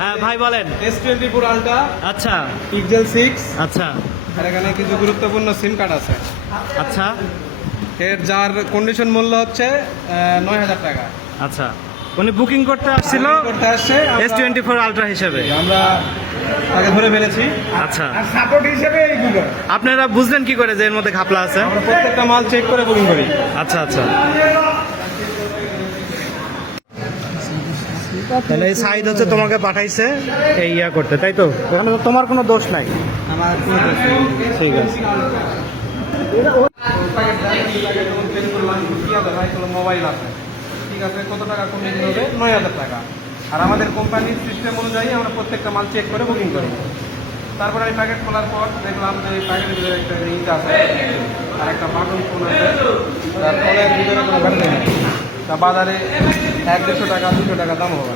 হ্যাঁ ভাই বলেন। এস টোয়েন্টি ফোর আলট্রা আচ্ছা। পিক্সেল সিক্স আচ্ছা। আর এখানে কিছু গুরুত্বপূর্ণ সিম কার্ড আছে। আচ্ছা। এর যার কন্ডিশন মূল্য হচ্ছে নয় হাজার টাকা। আচ্ছা। উনি বুকিং করতে আসছিল করতে আসছে এস টোয়েন্টি ফোর আলট্রা হিসেবে। আমরা তাকে ধরে ফেলেছি। আচ্ছা। সাপোর্ট হিসেবে এইগুলো আপনারা বুঝলেন কি করে যে এর মধ্যে ঘাপলা আছে? আমরা প্রত্যেকটা মাল চেক করে বুকিং করি। আচ্ছা আচ্ছা। তাহলে এই সাইড হচ্ছে তোমাকে পাঠাইছে এই ইয়া করতে তাই তো? ওখানে তো তোমার কোনো দোষ নাই। আমার ঠিক আছে মোবাইল আছে। ঠিক আছে কত টাকা কমিয়ে হবে? নয় হাজার টাকা। আর আমাদের কোম্পানির সিস্টেম অনুযায়ী আমরা প্রত্যেকটা মাল চেক করে বুকিং করি তারপরে আমি প্যাকেট খোলার পর দেখলাম যে প্যাকেটের ভিতরে একটা রিং আছে আর একটা বাটন ফোন আছে তার ফোনের ভিতরে কোনো ব্যাটারি নেই। তা বাজারে এক দেড়শো টাকা দুশো টাকা দাম হবে।